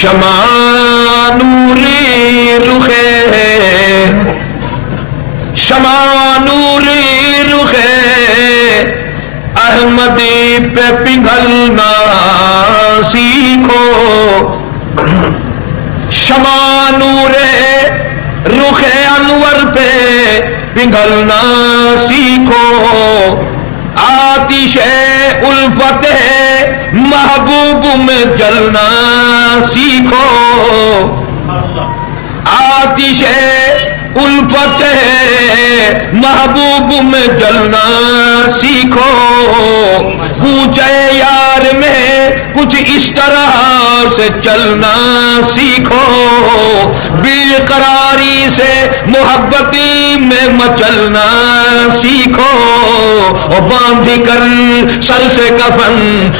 شمع نوری رخے شمع نوری رخے احمدی پہ پگھلنا سیکھو شمع نور رخ انور پہ پگھلنا سیکھو آتش الفت محبوب میں جلنا سیکھو آتش الفت محبوب میں جلنا سیکھو کوچے یار میں کچھ اس طرح سے چلنا سیکھو بے قراری سے محبتی میں مچلنا سیکھو اور باندھ کر سر سے کفن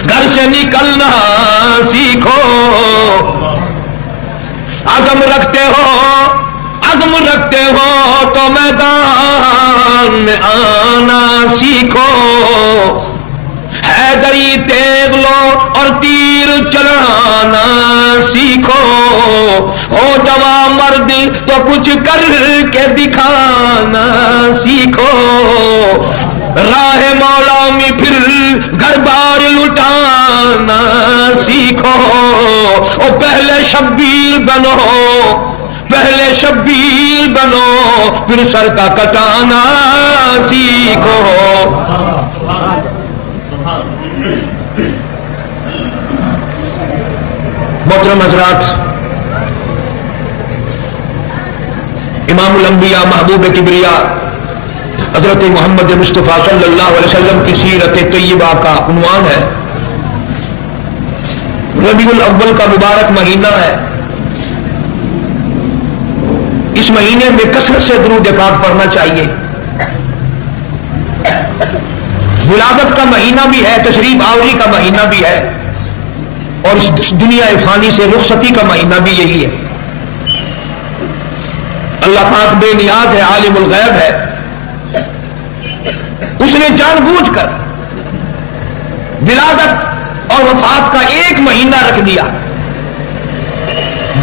گھر سے نکلنا سیکھو عزم رکھتے ہو تو میدان میں آنا سیکھو حیدری تیغ لو اور تیر چلانا سیکھو ہو جوان مرد تو کچھ کر کے دکھانا سیکھو راہ مولا میں پھر گھر بار لٹانا سیکھو او پہلے شبیر بنو پھر سر کا کٹانا سیکھو محترم حضرات، امام الانبیاء محبوب کبریا حضرت محمد مصطفیٰ صلی اللہ علیہ وسلم کی سیرت طیبہ کا عنوان ہے ربیع الاول کا مبارک مہینہ ہے. اس مہینے میں کثرت سے درود پاک پڑھنا چاہیے. ولادت کا مہینہ بھی ہے، تشریف آوری کا مہینہ بھی ہے، اور اس دنیا فانی سے رخصتی کا مہینہ بھی یہی ہے. اللہ پاک بے نیاز ہے، عالم الغیب ہے. اس نے جان بوجھ کر ولادت اور وفات کا ایک مہینہ رکھ دیا.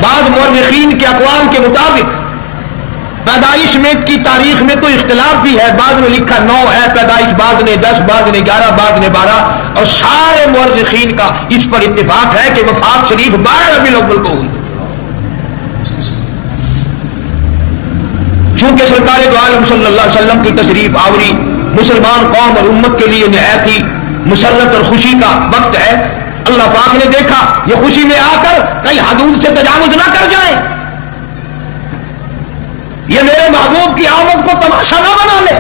بعض مورخین کے اقوال کے مطابق پیدائش میں کی تاریخ میں تو اختلاف بھی ہے. بعض نے لکھا 9 ہے پیدائش، بعض نے 10، بعض نے 11، بعض نے 12، اور سارے مورخین کا اس پر اتفاق ہے کہ وفات شریف 12 ربیع الاول کو ہوئی. چونکہ سرکار دو عالم صلی اللہ علیہ وسلم کی تشریف آوری مسلمان قوم اور امت کے لیے نہایت ہی مسرت اور خوشی کا وقت ہے. اللہ پاک نے دیکھا یہ خوشی میں آ کر کئی حدود سے تجاوز نہ کر جائیں، یہ میرے محبوب کی آمد کو تماشا نہ بنا لے،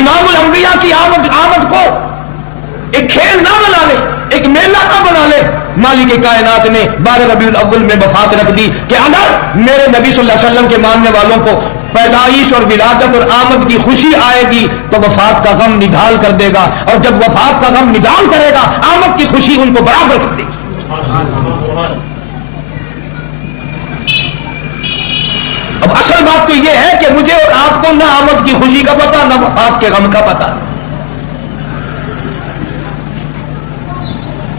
امام الانبیاء کی آمد کو ایک کھیل نہ بنا لے، ایک میلہ نہ بنا لے. مالک کائنات نے 12 ربیع الاول میں وفات رکھ دی کہ اگر میرے نبی صلی اللہ علیہ وسلم کے ماننے والوں کو پیدائش اور ولادت اور آمد کی خوشی آئے گی تو وفات کا غم نڈھال کر دے گا، اور جب وفات کا غم نڈھال کرے گا آمد کی خوشی ان کو برابر کر دے گی. اب اصل بات تو یہ ہے کہ مجھے اور آپ کو نہ آمد کی خوشی کا پتہ، نہ وفات کے غم کا پتہ.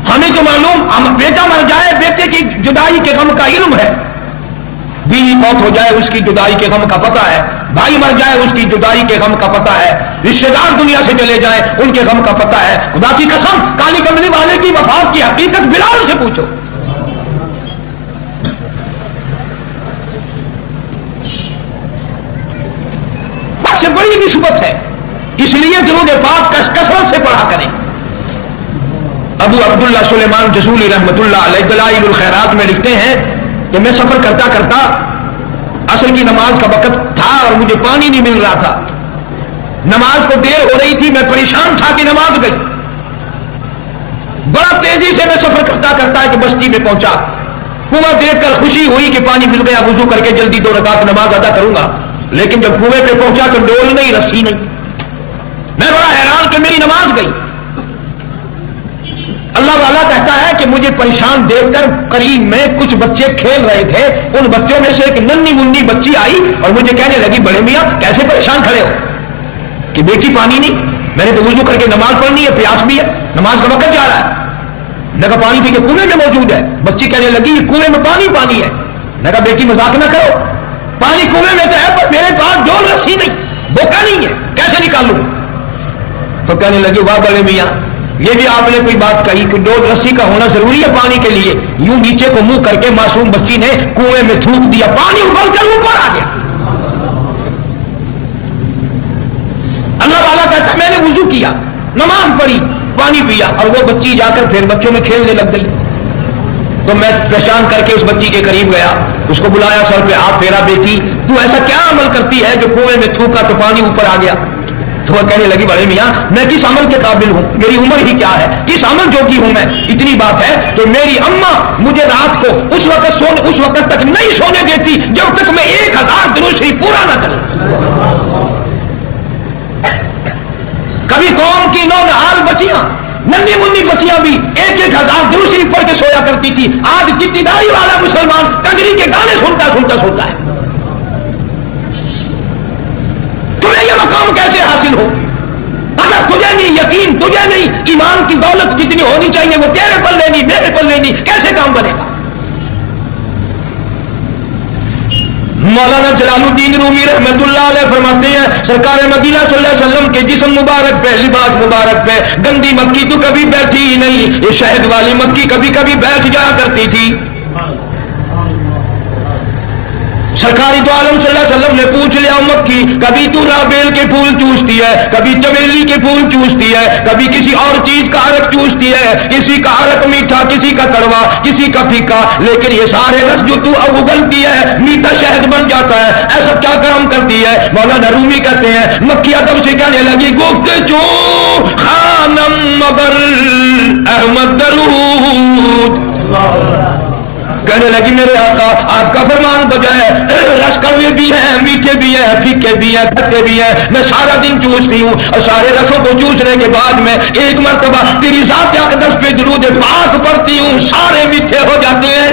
ہمیں تو معلوم بیٹا مر جائے بیٹے کی جدائی کے غم کا علم ہے، بیوی فوت ہو جائے اس کی جدائی کے غم کا پتہ ہے، بھائی مر جائے اس کی جدائی کے غم کا پتہ ہے، رشتہ دار دنیا سے چلے جائیں ان کے غم کا پتہ ہے. خدا کی قسم کالی کملی والے کی وفات کی حقیقت بلال سے پوچھو. سے بڑی نسبت ہے، اس لیے درود پاک کثرت سے پڑھا کریں. ابو عبداللہ سلیمان جزولی رحمۃ اللہ علیہ دلائل الخیرات میں لکھتے ہیں کہ میں سفر کرتا کرتا عصر کی نماز کا وقت تھا اور مجھے پانی نہیں مل رہا تھا، نماز کو دیر ہو رہی تھی، میں پریشان تھا کہ نماز گئی. بڑا تیزی سے میں سفر کرتا کرتا ایک بستی میں پہنچا. کنواں دیکھ کر خوشی ہوئی کہ پانی مل گیا، وضو کر کے جلدی 2 رکعت نماز ادا کروں گا. لیکن جب کنویں پہ پہنچا تو ڈول نہیں، رسی نہیں. میں بڑا حیران کہ میری نماز گئی. اللہ والا کہتا ہے کہ مجھے پریشان دیکھ کر قریب میں کچھ بچے کھیل رہے تھے، ان بچوں میں سے ایک ننھی منی بچی آئی اور مجھے کہنے لگی بڑے میاں کیسے پریشان کھڑے ہو کہ بیٹی پانی نہیں. میں نے تو وضو کر کے نماز پڑھنی ہے، پیاس بھی ہے، نماز کا وقت جا رہا ہے. میں کہا پانی تھی کہ کنویں میں موجود ہے؟ بچی کہنے لگی یہ کنویں میں پانی ہے۔ میں کہا بیٹی مذاق نہ کرو، پانی کنویں میں تو ہے پر میرے پاس ڈول رسی نہیں، بوکا نہیں ہے، کیسے نکالوں؟ تو کہنے لگی واہ بڑے میاں، یہ بھی آپ نے کوئی بات کہی کہ ڈول رسی کا ہونا ضروری ہے پانی کے لیے؟ یوں نیچے کو منہ کر کے معصوم بچی نے کنویں میں تھوک دیا، پانی ابل کر اوپر آ گیا۔ اللہ والا کہتا ہے میں نے وضو کیا، نماز پڑھی، پانی پیا، اور وہ بچی جا کر پھر بچوں میں کھیلنے لگ گئی۔ تو میں پریشان کر کے اس بچی کے قریب گیا، اس کو بلایا، سر پہ ہاتھ پھیرا، بیٹی تو ایسا کیا عمل کرتی ہے جو کنویں میں تھوکا تو پانی اوپر آ گیا؟ تو وہ کہنے لگی بڑے میاں میں کس عمل کے قابل ہوں، میری عمر ہی کیا ہے، کس عمل جو کی ہوں میں؟ اتنی بات ہے تو میری اماں مجھے رات کو اس وقت تک نہیں سونے دیتی جب تک میں 1000 درود شریف پورا نہ کروں۔ کبھی قوم کی نونہال بچیاں، ننھی منی بچیاں بھی 1000 درود شریف پڑھ کے سویا کرتی تھی۔ آج جتنی داری والا مسلمان کنجری کے گانے سنتا ہے۔ تمہیں یہ مقام کیسے حاصل ہو؟ اگر تجھے نہیں یقین، تجھے نہیں ایمان کی دولت جتنی ہونی چاہیے وہ تیرے پلے نہیں، میرے پلے نہیں، کیسے کام بنے گا؟ مولانا جلال الدین رومی رحمت اللہ علیہ فرماتے ہیں سرکار مدینہ صلی اللہ علیہ وسلم کے جسم مبارک پہ، لباس مبارک پہ گندی مکھی تو کبھی بیٹھی ہی نہیں، یہ شہد والی مکھی کبھی کبھی بیٹھ جایا کرتی تھی۔ سرکار تو عالم صلی اللہ علیہ وسلم نے پوچھ لیا مکھی کبھی تو رابیل کے پھول چوستی ہے، کبھی چمیلی کے پھول چوستی ہے، کبھی کسی اور چیز کا عرق چوستی ہے، کسی کا عرق میٹھا، کسی کا کڑوا، کسی کا پھیکا، لیکن یہ سارے رس جو تو اب اگلتی ہے میٹھا شہد بن جاتا ہے، ایسا کیا کام کرتی ہے؟ مولانا رومی کہتے ہیں مکھی ادب سے کہنے لگی گفتجو خانم مبر احمد درود، کہنے لگی میرے آقا آپ کا فرمان بجائے، رس کڑوے بھی ہیں، میٹھے بھی ہیں، پھیکے بھی ہیں، کھٹے بھی ہیں، میں سارا دن چوستی ہوں، اور سارے رسوں کو چوسنے کے بعد میں ایک مرتبہ تیری ذات اقدس پہ درود پاک پڑھتی ہوں، سارے میٹھے ہو جاتے ہیں۔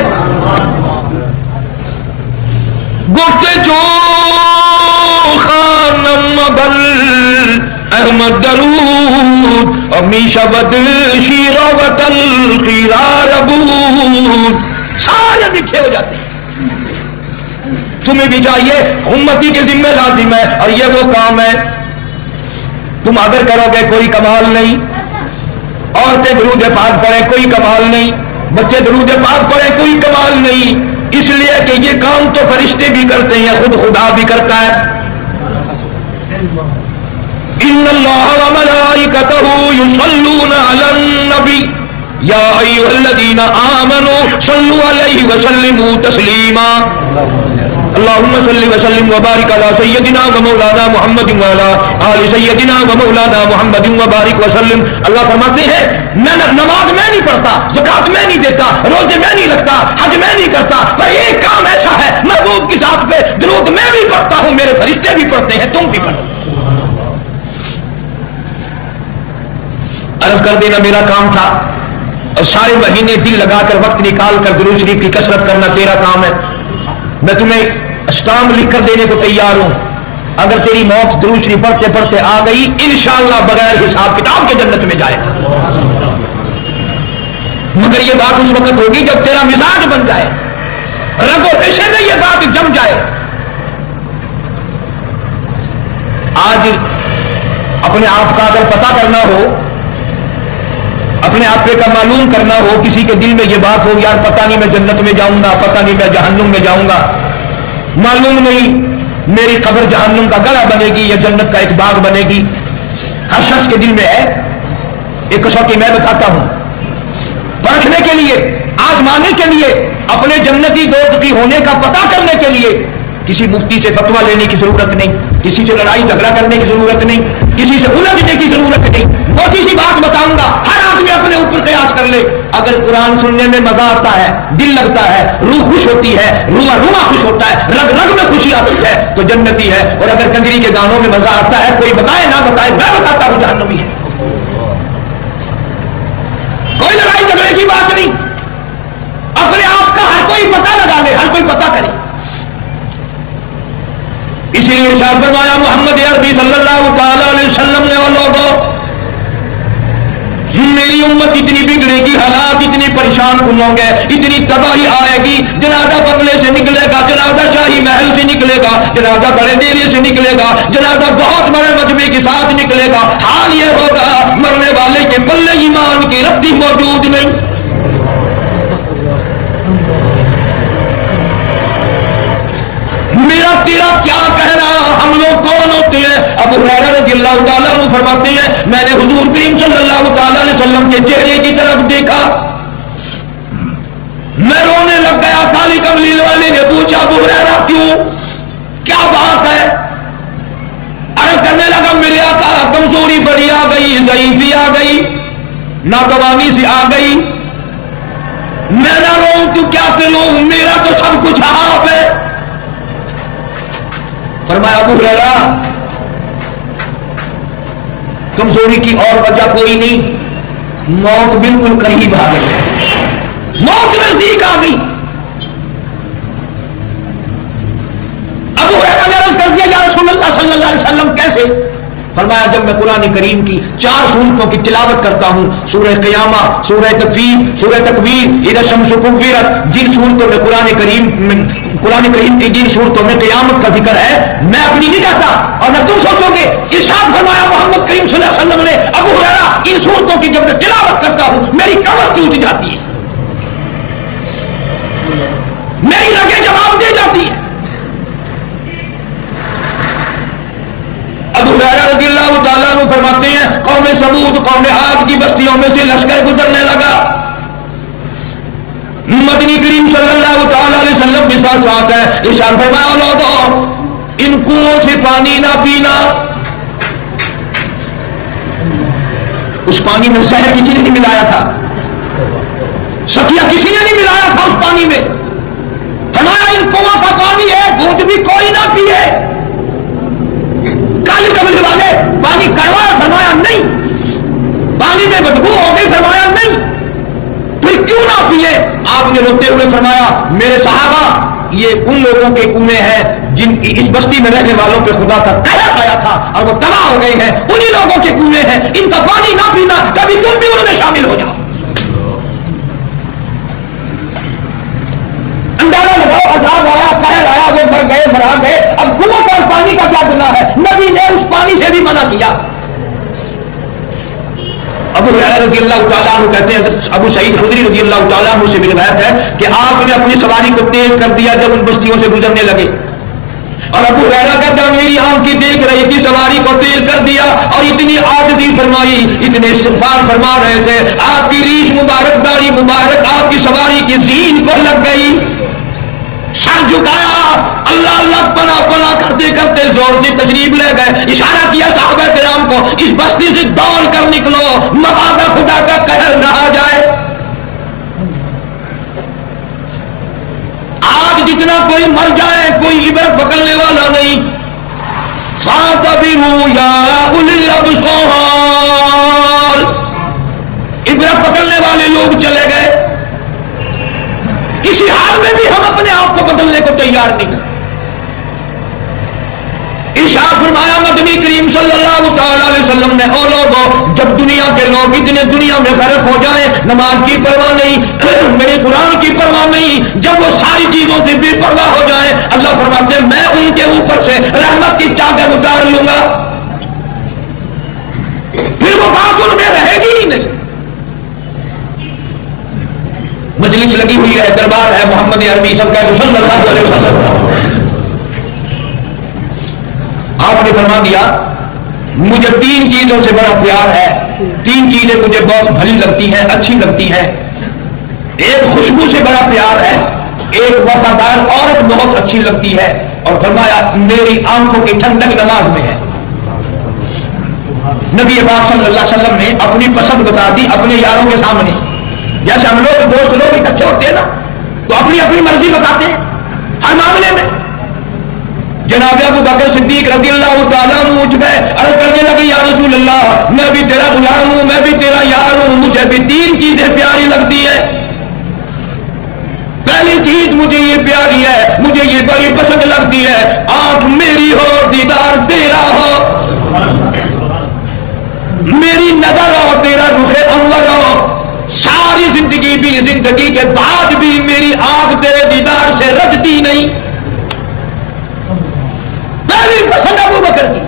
گفتجو خانم بل احمد درود امیشہ بد شیرہ وطل خیرہ ربود، سارے میٹھے ہو جاتے ہیں۔ تمہیں بھی چاہیے، امتی کے ذمہ لازم ہے، اور یہ وہ کام ہے تم اگر کرو گے کوئی کمال نہیں، عورتیں درود پاک پڑھیں کوئی کمال نہیں، بچے درود پاک پڑھیں کوئی کمال نہیں، اس لیے کہ یہ کام تو فرشتے بھی کرتے ہیں، خود خدا بھی کرتا ہے۔ ان اللہ وملائکتہ یصلون علی النبی یا ایھا الذین آمنوا صلوا علیہ وسلموا تسلیما، اللہم صل وسلم وبارک علی سیدنا و مولانا محمد وعلی آل سیدنا و مولانا محمد وبارک وسلم۔ اللہ فرماتے ہیں میں نماز میں نہیں پڑھتا، زکات میں نہیں دیتا، روزے میں نہیں رکھتا، حج میں نہیں کرتا، پر ایک کام ایسا ہے محبوب کی ذات پہ درود میں بھی پڑھتا ہوں، میرے فرشتے بھی پڑھتے ہیں، تم بھی پڑھو۔ عرض کر دینا میرا کام تھا، اور سارے مہینے دل لگا کر وقت نکال کر درود شریف کی کثرت کرنا تیرا کام ہے۔ میں تمہیں اسٹامپ لکھ کر دینے کو تیار ہوں، اگر تیری موت درود شریف پڑھتے پڑھتے آ گئی انشاءاللہ بغیر حساب کتاب کے جنت میں جائے گا، مگر یہ بات اس وقت ہوگی جب تیرا مزاج بن جائے، رگ و ریشے میں یہ بات جم جائے۔ آج اپنے آپ کا اگر پتہ کرنا ہو، اپنے آپ کا معلوم کرنا ہو، کسی کے دل میں یہ بات ہو یار پتہ نہیں میں جنت میں جاؤں گا، پتہ نہیں میں جہنم میں جاؤں گا، معلوم نہیں میری قبر جہنم کا گڑھا بنے گی یا جنت کا ایک باغ بنے گی، ہر شخص کے دل میں ہے۔ ایک کسوٹی میں بتاتا ہوں، پرکھنے کے لیے، آزمانے کے لیے، اپنے جنتی دوست کی ہونے کا پتہ کرنے کے لیے کسی مفتی سے فتویٰ لینے کی ضرورت نہیں، کسی سے لڑائی جھگڑا کرنے کی ضرورت نہیں، کسی سے الجھنے کی ضرورت نہیں۔ موٹی سی بات بتاؤں گا، ہر آدمی اپنے اوپر قیاس کر لے۔ اگر قرآن سننے میں مزہ آتا ہے، دل لگتا ہے، روح خوش ہوتی ہے، روح خوش ہوتا ہے، رگ رگ میں خوشی آتی ہے تو جنتی ہے، اور اگر کنجری کے گانوں میں مزہ آتا ہے، کوئی بتائے نہ بتائے، میں بتاتا ہوں جہنمی ہے۔ کوئی لڑائی جھگڑے کی بات نہیں، اپنے آپ کا ہر کوئی پتہ لگا لے، ہر کوئی پتہ کرے۔ اسی لیے ارشاد فرمایا محمد عربی صلی اللہ تعالی علیہ وسلم نے، اور لوگوں میری امت اتنی بگڑے گی، حالات اتنی پریشان کن ہوں گے، اتنی تباہی آئے گی، جنازہ بنگلے سے نکلے گا، جنازہ شاہی محل سے نکلے گا، جنازہ بڑے دیرے سے نکلے گا، جنازہ بہت بڑے مجمع کے ساتھ نکلے گا، حال یہ ہوگا مرنے والے کے پلے ایمان کی رتی موجود نہیں۔ میرا تیرا کیا کہنا، ہم لوگ کون ہوتے ہیں؟ ابو ہریرہ رضی اللہ تعالیٰ عنہ فرماتے ہیں میں نے حضور کریم صلی اللہ تعالیٰ علیہ وسلم کے چہرے کی طرف دیکھا، میں رونے لگ گیا۔ کالی کملی والے نے پوچھا ابو ہریرہ کیوں، کیا بات ہے؟ عرض کرنے لگا میرے آقا کمزوری بڑی آ گئی، ضعیفی آ گئی، ناتوانی سی آ گئی، میں نہ روؤں تو کیا کروں، میرا تو سب کچھ آپ ہے۔ فرمایا ابو ہریرہ کمزوری کی اور وجہ کوئی نہیں، موت بالکل قریب آ گئی، موت نزدیک آ گئی۔ ابو ہریرہ نے عرض کر دیا یا رسول اللہ صلی اللہ علیہ وسلم کیسے؟ فرمایا جب میں قرآن کریم کی 4 سورتوں کی تلاوت کرتا ہوں، سورہ قیامہ، سورہ تکویر، سورہ تکویر، اذا الشمس کورت، جن صورتوں میں قرآن کریم کی جن صورتوں میں قیامت کا ذکر ہے، میں اپنی نہیں کہتا اور نہ تم سوچو گے، ارشاد فرمایا محمد کریم صلی اللہ علیہ وسلم نے ابو ہریرہ ان صورتوں کی جب میں تلاوت کرتا ہوں میری کمر ٹوٹ جاتی ہے، میری رگیں جواب دے جاتی ہے۔ ابو ہریرہ رضی اللہ تعالیٰ عنہ فرماتے ہیں قوم سمود، قوم عاد کی بستیوں میں سے لشکر گزرنے لگا، مدنی کریم صلی اللہ تعالیٰ علیہ وسلم کے ساتھ ساتھ ہے، ارشاد فرمایا لوگوں ان کنووں سے پانی نہ پینا، اس پانی میں زہر کسی نے نہیں ملایا تھا، سکیا کسی نے نہیں ملایا تھا اس پانی میں، فرمایا ان کنواں کا پانی ہے گھونٹ بھی کوئی نہ پیے۔ کالی کملی والے پانی کڑوا، فرمایا نہیں، پانی میں بدبو ہو گئی، فرمایا نہیں، پھر کیوں نہ پیے؟ آپ نے روتے ہوئے فرمایا میرے صحابہ یہ ان لوگوں کے کنویں ہیں جن اس بستی میں رہنے والوں پہ خدا کا قہر آیا تھا اور وہ تباہ ہو گئے ہیں، انہی لوگوں کے کنویں ہیں، ان کا پانی نہ پینا، کبھی تم بھی ان میں شامل ہو جاؤ۔ اندازہ لگاؤ عذاب آیا، قہر آیا، وہ مر گئے، مرا گئے، اب کنویں کا پانی کا کیا گناہ ہے؟ نبی نے اس پانی سے بھی منع کیا۔ ابو ہریرہ رضی اللہ تعالیٰ عنہ کہتے ہیں، ابو سعید خدری رضی اللہ تعالیٰ عنہ سے بھی روایت ہے کہ آپ نے اپنی سواری کو تیز کر دیا جب ان بستیوں سے گزرنے لگے، اور ابو ہریرہ کہتا ہے میری آنکھ کی دیکھ رہی تھی، سواری کو تیز کر دیا اور اتنی عاجزی فرمائی، اتنے استغفار فرما رہے تھے، آپ کی ریش مبارک، داڑھی مبارک آپ کی سواری کی زین کو لگ گئی، سر جھکایا، اللہ اللہ پناہ پناہ کرتے کرتے زور سے تشریف لے گئے، اشارہ کیا صحابہ کرام کو اس بستی سے دوڑ کر نکلو، مبادا خدا کا قہر نہ آ جائے۔ آج جتنا کوئی مر جائے کوئی عبرت پکڑنے والا نہیں، فَاعْتَبِرُوا يَا أُولِي الْأَبْصَارِ، عبرت پکڑنے والے لوگ چلے گئے، اسی حال میں بھی ہم اپنے آپ کو بدلنے کو تیار نہیں۔ ارشاد فرمایا مدنی کریم صلی اللہ تعالی علیہ وسلم نے او لوگوں جب دنیا کے لوگ اتنے دنیا میں غرق ہو جائیں، نماز کی پرواہ نہیں، میرے قرآن کی پرواہ نہیں، جب وہ ساری چیزوں سے بے پرواہ ہو جائیں، اللہ فرماتے ہیں میں ان کے اوپر سے رحمت کی چادر اتار لوں گا، پھر وہ بات ان میں رہے گی ہی نہیں۔ مجلس لگی ہوئی ہے، دربار ہے، محمد عربی سب کا صلی اللہ علیہ وسلم، آپ نے فرما دیا مجھے 3 چیزوں سے بڑا پیار ہے، 3 چیزیں مجھے بہت بھلی لگتی ہیں، اچھی لگتی ہیں، ایک خوشبو سے بڑا پیار ہے، ایک وفادار عورت بہت اچھی لگتی ہے، اور فرمایا میری آنکھوں کی ٹھنڈک نماز میں ہے۔ نبی پاک صلی اللہ علیہ وسلم نے اپنی پسند بتا دی اپنے یاروں کے سامنے، جیسے ہم لوگ دوست لوگ اکٹھے ہوتے ہیں نا تو اپنی اپنی مرضی بتاتے ہیں ہر معاملے میں۔ جناب ابو بکر صدیق رضی اللہ تعالیٰ عنہ اٹھ گئے، عرض کرنے لگے یا رسول اللہ میں بھی تیرا غلام ہوں، میں بھی تیرا یار ہوں، مجھے بھی 3 چیزیں پیاری لگتی ہیں۔ پہلی چیز مجھے یہ پیاری ہے، مجھے یہ بڑی پسند لگتی ہے، آنکھ میری ہو دیدار تیرا ہو۔ میری نظر اور تیرا رخ انور ہو، ساری زندگی بھی، زندگی کے بعد بھی میری آنکھ تیرے دیدار سے رجتی نہیں۔ پہلی پسند ابو بکر کی،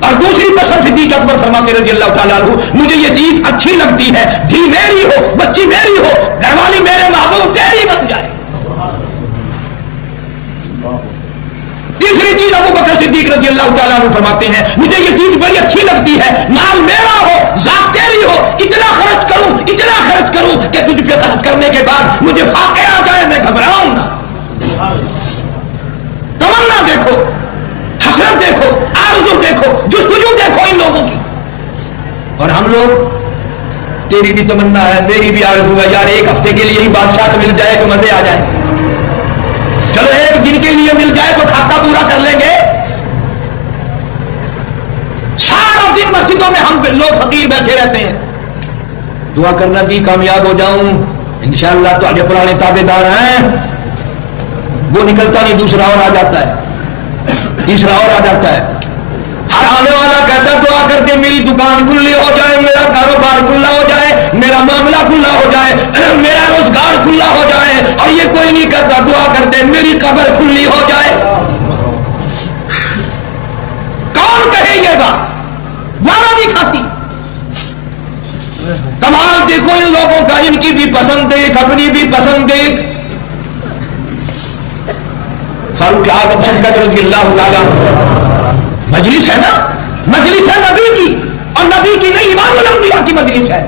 اور دوسری پسند صدیق اکبر فرماتے رضی اللہ تعالیٰ عنہ، مجھے یہ چیز اچھی لگتی ہے، دھی میری ہو، بچی میری ہو، گھر والی میرے محبوب تیری بن جائے۔ تیسری چیز ابو بکر صدیق رضی اللہ تعالیٰ عنہ فرماتے ہیں، مجھے یہ چیز بڑی اچھی لگتی ہے، مال میرا ہو، ذات تیری ہو، اتنا خرچ کروں کہ تجھ پہ خرچ کرنے کے بعد مجھے فاقے آ جائے، میں گھبراؤں نہ۔ تمنا دیکھو، حسرت دیکھو، آرزو دیکھو، جستجو دیکھو ان لوگوں کی۔ اور ہم لوگ، تیری بھی تمنا ہے، میری بھی آرزو ہے، یار ایک ہفتے کے لیے ہی بادشاہ مل جائے تو مزے آ جائیں، چلو ایک دن کے لیے مل جائے تو کھاتا پورا کر لیں گے۔ سارا دن مسجدوں میں ہم لوگ فقیر بیٹھے رہتے ہیں، دعا کرنا کہ کامیاب ہو جاؤں، انشاءاللہ تو آگے پرانے تابے دار ہیں، وہ نکلتا نہیں، دوسرا اور آ جاتا ہے، تیسرا اور آ جاتا ہے۔ ہر آنے والا کہتا ہے دعا کر کے میری دکان کھلی ہو جائے، میرا کاروبار کھلا ہو جائے، میرا معاملہ کھلا ہو جائے، میرا روزگار کھلا ہو جائے، اور یہ کوئی نہیں کہتا دعا کرتے میری قبر کھلی ہو جائے۔ کون کہے یہ بات؟ وارہ نہیں کھاتی۔ کمال دیکھو ان لوگوں کا، ان کی بھی پسند دیکھ، اپنی بھی پسند دیکھ۔ فاروق اعظم صدیق رضی اللہ تعالیٰ، مجلس ہے نا، مجلس ہے نبی کی، اور نبی کی نہیں، امام الانبیاء کی مجلس ہے،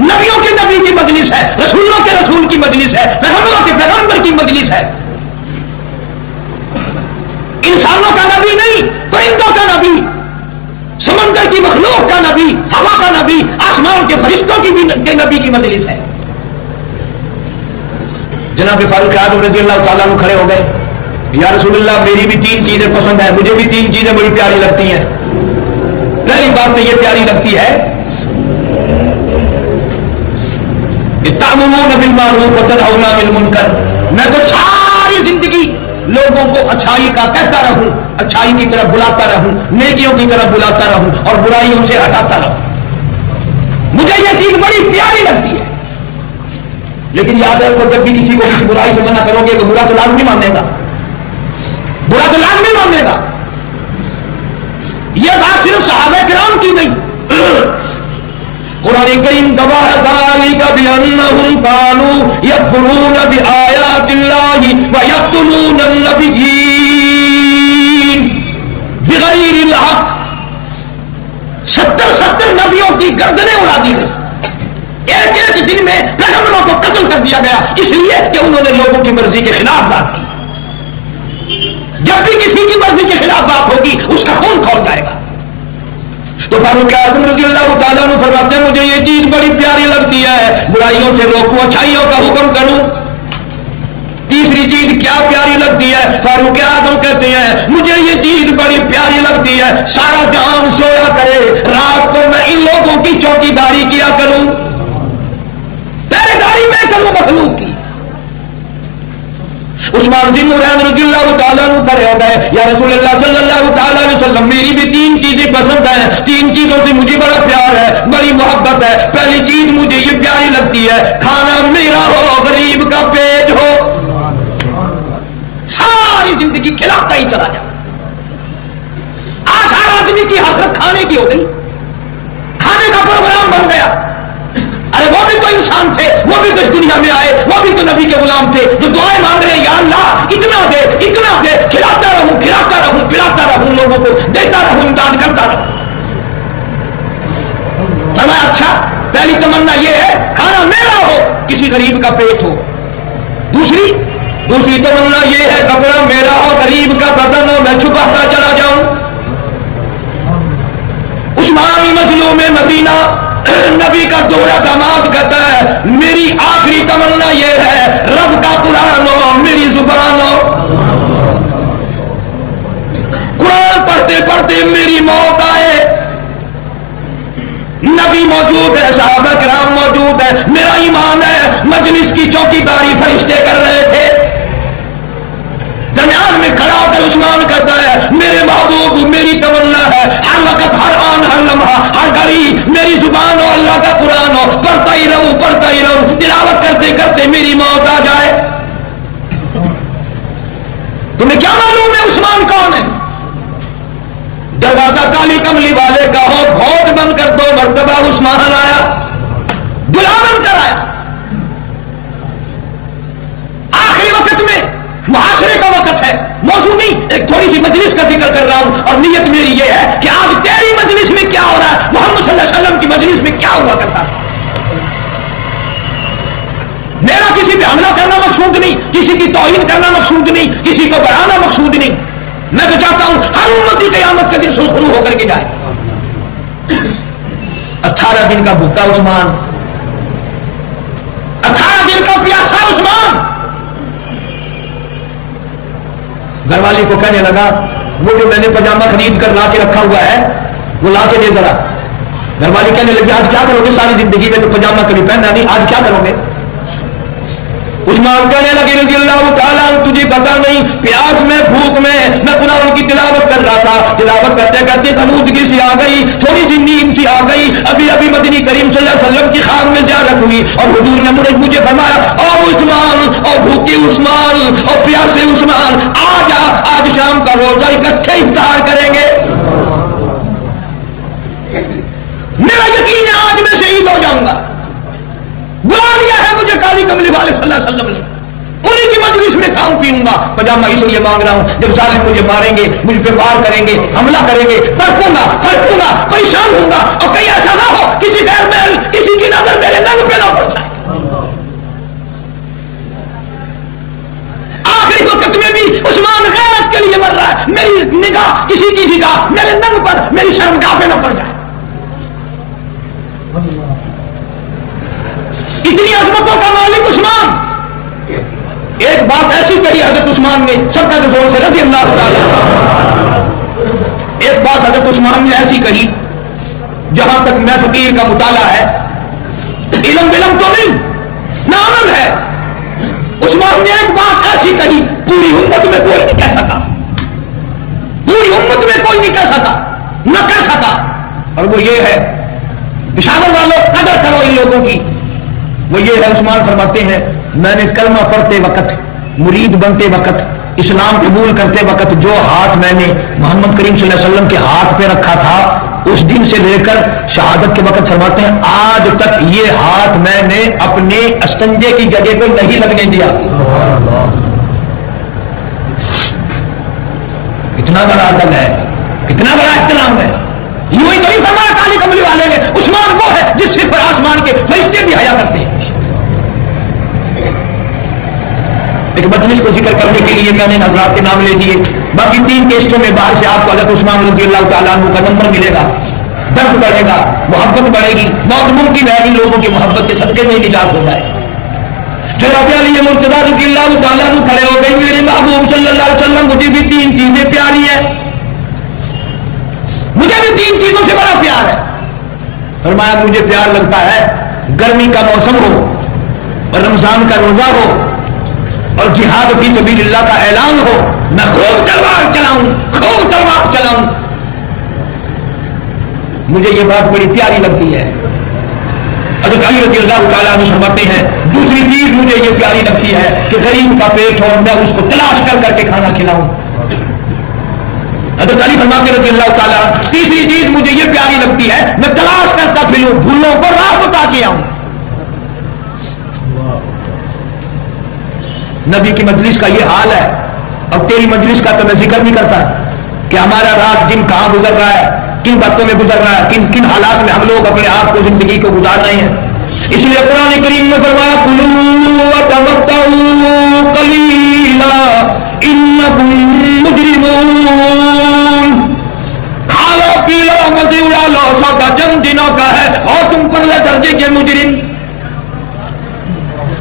نبیوں کے نبی کی مجلس ہے، رسولوں کے رسول کی مجلس ہے، پیغمبروں کے پیغمبر کی مجلس ہے۔ انسانوں کا نبی نہیں، پرندوں کا نبی، سمندر کی مخلوق کا نبی، ہوا کا نبی، آسمان کے فرشتوں کی بھی نبی کی مجلس ہے۔ جناب فاروق اعظم رضی اللہ تعالیٰ عنہ کھڑے ہو گئے، یا رسول اللہ میری بھی تین چیزیں پسند ہیں، مجھے بھی تین چیزیں بڑی پیاری لگتی ہیں۔ پہلی بات تو یہ پیاری لگتی ہے، تأمرون بالمعروف وتنہون عن المنکر، میں تو ساری زندگی لوگوں کو اچھائی کا کہتا رہوں، اچھائی کی طرف بلاتا رہوں، نیکیوں کی طرف بلاتا رہوں، اور برائیوں سے ہٹاتا رہوں، مجھے یہ چیز بڑی پیاری لگتی ہے۔ لیکن یاد رکھو، جب بھی کسی کو کسی برائی سے منع کرو گے تو برا تو لازمی مانے گا، برا تو لازمی مانے گا۔ یہ بات صرف صحابہ کرام کی نہیں، قرآن کریم گواہ ہے، ذالک بأنہم کانوا یکفرون بآیات اللہ ویقتلون النبیین بغیر الحق۔ 70 نبیوں کی گردنیں اڑا دی گئی، ایک دن میں پیغمبروں کو قتل کر دیا گیا، اس لیے کہ انہوں نے لوگوں کی مرضی کے خلاف بات کی۔ جب بھی کسی کی مرضی کے خلاف بات ہوگی اس کا خون کھول جائے گا۔ تو فاروق اعظم رضی اللہ تعالیٰ عنہ فرماتے ہیں مجھے یہ چیز بڑی پیاری لگتی ہے، برائیوں سے روکوں، اچھائیوں کا حکم کروں۔ تیسری چیز کیا پیاری لگتی ہے؟ فاروق اعظم کہتے ہیں مجھے یہ چیز بڑی پیاری لگتی ہے، سارا جہان سویا کرے، رات کو میں ان لوگوں کی چوکیداری کیا کروں، پہرے داری میں کروں مخلوق کی۔ عثمان بن نورین رضی اللہ تعالیٰ عنہ کھڑے ہو گئے، یا رسول اللہ صلی اللہ تعالیٰ علیہ وسلم میری بھی تین چیزیں پسند ہیں، تین چیزوں سے مجھے بڑا پیار ہے، بڑی محبت ہے۔ پہلی چیز مجھے یہ پیاری لگتی ہے، کھانا میرا ہو، غریب کا پیٹ ہو، ساری زندگی کھلاتا ہی چلا جائے۔ آج ہر آدمی کی حسرت کھانے کی ہو گئی، کھانے کا پروگرام بن گیا۔ ارے وہ بھی تو انسان تھے، وہ بھی تو اس دنیا میں آئے، وہ بھی تو نبی کے غلام تھے جو دعائیں مانگ رہے ہیں، یا اللہ اتنا دے، کھلاتا رہوں، پلاتا رہوں، لوگوں کو دیتا رہوں، امداد کرتا رہوں۔ فرمایا اچھا، پہلی تمنا یہ ہے کھانا میرا ہو، کسی غریب کا پیٹ ہو۔ دوسری تمنا یہ ہے کپڑا میرا ہو، غریب کا بدن ہو، میں چھپاتا چلا جاؤں۔ عثمان مظلوم مدینہ نبی کا دوہرا داماد کہتا ہے میری آخری تمنا یہ ہے رب کا قرآن ہو، میری زبان ہو، قرآن پڑھتے پڑھتے میری موت آئے، نبی موجود ہے، صحابہ کرام موجود ہے، میرا ایمان ہے۔ مجلس کی چوکیداری فرشتے کر رہے تھے، درمیان میں کھڑا ہو کر عثمان کہتا ہے میرے محبوب میری تمنا ہے ہر وقت، ہر آن، ہر لمحہ، ہر گھڑی میری زبان ہو اللہ کا قرآن ہو، پڑھتا ہی رہوں، تلاوت کرتے کرتے میری موت آ جائے۔ تمہیں کیا معلوم ہے عثمان کون ہے؟ دروازہ کالی کملی والے کا ہو، بھوت بند کر دو مرتبہ عثمان آیا، بلاون کرایا۔ آخری وقت میں محاصرے کا وقت ہے، موضوع نہیں، ایک تھوڑی سی مجلس کا ذکر کر رہا ہوں، اور نیت میری یہ ہے کہ آج تیری مجلس میں کیا ہو رہا ہے، محمد صلی اللہ علیہ وسلم کی مجلس میں کیا ہوا کرتا تھا۔ میرا کسی پہ حملہ کرنا مقصود نہیں، کسی کی توہین کرنا مقصود نہیں، کسی کو بڑھانا مقصود نہیں۔ میں تو چاہتا ہوں ہر امتی قیامت کے دن سرخرو ہو کر کے جائے۔ 18 دن کا بھوکا عثمان، 18 دن کا پیاسا عثمان، گھر والی کو کہنے لگا وہ جو میں نے پاجامہ خرید کر لا کے رکھا ہوا ہے وہ لا کے دے ذرا۔ گھر والی کہنے لگی آج کیا کرو گے، ساری زندگی میں تو پاجامہ کبھی پہننا نہیں، آج کیا کرو گے؟ عثمان کہنے لگے رضی اللہ تعالیٰ تجھے پتا نہیں، پیاس میں، بھوک میں قرآن کی تلاوت کر رہا تھا، تلاوت کرتے کرتے آلودگی سی آ گئی، تھوڑی سی نیند سی آ گئی، ابھی مدنی کریم صلی اللہ علیہ وسلم کی خواب میں زیارت ہوئی اور حضور نے مجھے فرمایا او عثمان، او بھوکے عثمان، او پیاسے عثمان، آج شام کا روزہ اکٹھے افطار کریں گے۔ میرا یقین ہے آج میں شہید ہو جاؤں گا۔ بلا لیا ہے مجھے کالی کملی والے صلی اللہ علیہ وسلم نے، انہیں کی مجلس میں کھاؤں پیوں گا، پاجامہ اس لیے مانگ رہا ہوں جب ظالم مجھے ماریں گے، مجھ پہ وار کریں گے، حملہ کریں گے، پھڑکوں گا، پریشان ہوں گا، اور کہیں ایسا نہ ہو کسی غیر محل کسی کی نظر میرے ننگ پہ نہ پڑ جائے۔ آخری وقت میں بھی عثمان غیرت کے لیے مر رہا ہے، میری نگاہ کسی کی نگاہ میرے ننگ پر، میری شرمگاہ پہ نہ پڑ جائے۔ اتنی عظمتوں کا مالک عثمان، ایک بات ایسی کہی حضرت عثمان نے، سب کا زور سے رضی اللہ تعالیٰ، ایک بات حضرت عثمان نے ایسی کہی جہاں تک میں فقیر کا مطالعہ ہے، علم تو نہیں نہ عمل ہے، عثمان نے ایک بات ایسی کہی پوری امت میں کوئی نہیں کہہ سکا، پوری امت میں کوئی نہیں کہہ سکا، نہ کہہ سکا، اور وہ یہ ہے، پشاور والوں قدر کرو ان لوگوں کی، وہ یہ ہے عثمان فرماتے ہیں میں نے کلمہ پڑھتے وقت، مرید بنتے وقت، اسلام قبول کرتے وقت جو ہاتھ میں نے محمد کریم صلی اللہ علیہ وسلم کے ہاتھ پہ رکھا تھا، اس دن سے لے کر شہادت کے وقت فرماتے ہیں آج تک یہ ہاتھ میں نے اپنے استنجے کی جگہ کو نہیں لگنے دیا۔ کتنا بڑا ادب ہے، کتنا بڑا احترام ہے۔ یوں ہی تو نہیں فرمایا کالی کملی والے نے، عثمان وہ ہے جس سے پر آسمان کے فرشتے بھی حیا کرتے ہیں۔ ایک مجلس کو ذکر کرنے کے لیے میں نے حضرات کے نام لے دیے، باقی 3 کیسٹوں میں باہر سے آپ کو حضرت عثمان رضی اللہ تعالیٰ عنہ کا نمبر ملے گا، درد بڑھے گا، محبت بڑھے گی، بہت ممکن ہے ان لوگوں کی محبت کے صدقے میں نجات ہو جائے۔ پھر ربیع علی مرتضیٰ رضی اللہ تعالیٰ عنہ کھڑے ہو گئے، میرے محبوب صلی اللہ علیہ وسلم مجھے بھی 3 چیزیں پیاری ہیں، مجھے بھی 3 چیزوں سے بڑا پیار ہے۔ فرمایا مجھے پیار لگتا ہے گرمی کا موسم ہو اور رمضان کا روزہ ہو اور جہاد فی سبیل اللہ کا اعلان ہو، میں خوب تلوار چلاؤں، مجھے یہ بات بڑی پیاری لگتی ہے۔ حضرت علی رضی اللہ تعالیٰ عنہ فرماتے ہیں دوسری چیز مجھے یہ پیاری لگتی ہے کہ غریب کا پیٹ ہو میں اس کو تلاش کر کے کھانا کھلاؤں۔ حضرت علی فرماتے رضی اللہ تعالیٰ تیسری چیز مجھے یہ پیاری لگتی ہے میں تلاش کرتا پھروں، بھولوں کو راہ بتا کے آؤں۔ نبی کی مجلس کا یہ حال ہے، اور تیری مجلس کا تو میں ذکر نہیں کرتا کہ ہمارا رات دن کہاں گزر رہا ہے، کن باتوں میں گزر رہا ہے، کن حالات میں ہم لوگ اپنے آپ کو زندگی کو گزار رہے ہیں۔ اس لیے قرآن کریم میں فرمایا کلوا وتمتعوا قلیلا انکم مجرمون، کھا لو پی لو مزے اڑا لو، سودا چند دنوں کا ہے اور تم پرلے درجے کے مجرم۔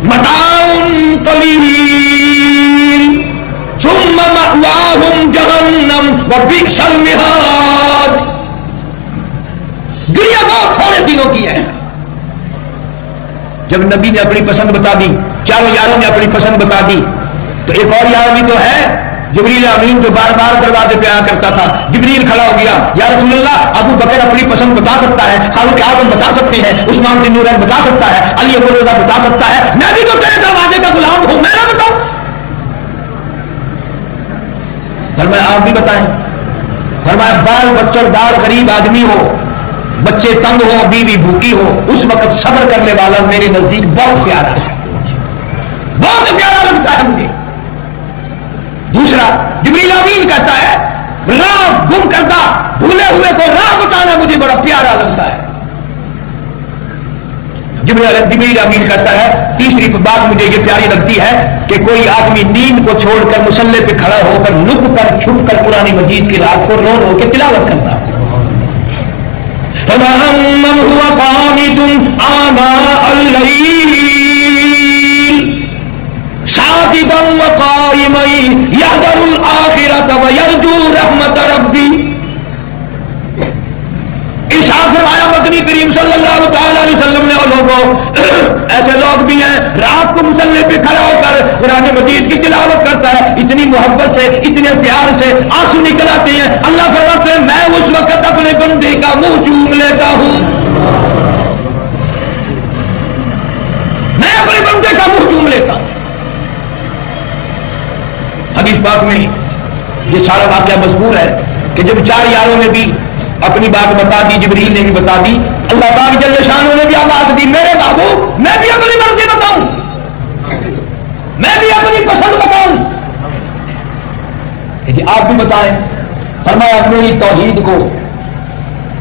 متاع قلیل ثم مأواہم جہنم وبئس المہاد، دنیا بہت تھوڑے دنوں کی ہے۔ جب نبی نے اپنی پسند بتا دی، چاروں یاروں نے اپنی پسند بتا دی، تو ایک اور یار بھی تو ہے جبریل امین جو بار بار دروازے پہ آیا کرتا تھا، جبریل کھڑا ہو گیا، یا رسول اللہ ابو بکر اپنی پسند بتا سکتا ہے، فاروق اعظم بتا سکتے ہیں، عثمان بن نورین بتا سکتا ہے، علی ابو رضا بتا سکتا ہے، میں بھی تو تیرے دروازے کا غلام ہوں، میں نہ بتاؤں؟ فرمایا آپ بھی بتائیں۔ فرمایا بال بچوں دار غریب آدمی ہو، بچے تنگ ہو، بیوی بھوکی ہو، اس وقت صبر کرنے والا میرے نزدیک بہت پیارا ہے، بہت پیارا لگتا ہے مجھے۔ دوسرا جبریل امین کہتا ہے راہ گم کردہ بھولے ہوئے کو راہ بتانا مجھے بڑا پیارا لگتا ہے۔ جبریل امین کہتا ہے تیسری بات مجھے یہ پیاری لگتی ہے کہ کوئی آدمی نیند کو چھوڑ کر مصلے پہ کھڑا ہو کر لک کر چھپ کر قرآن مجید کی رات کو رو رو کے تلاوت کرتا ہے۔ فَمَن هُوَ قَانِتٌ آنَاءَ اللَّيْلِ سَاجِدًا وَقَائِمًا يَحْذَرُ الْآخِرَةَ وَيَرْجُو رَحْمَةَ رَبِّهِ۔ ارشاد فرمایا مدنی کریم صلی اللہ تعالی علیہ وسلم نے، اور لوگوں ایسے لوگ بھی ہیں رات کو مصلے پہ کھڑا ہو کر قرآن مجید کی تلاوت کرتا ہے، اتنی محبت سے اتنے پیار سے آنسو نکل آتے ہیں، اللہ فرماتے ہیں میں اس وقت اپنے بندے کا منہ چوم لیتا ہوں، میں اپنے بندے کا منہ چوم لیتا ہوں۔ حدیث پاک میں یہ سارا واقعہ مذکور ہے کہ جب چار یاروں نے بھی اپنی بات بتا دی، جبریل نے بھی بتا دی، اللہ پاک جل شانہ نے بھی آواز دی میرے محبوب میں بھی اپنی مرضی بتاؤں، میں بھی اپنی پسند بتاؤں، کہ آپ بھی بتائیں۔ فرمایا میری توحید کو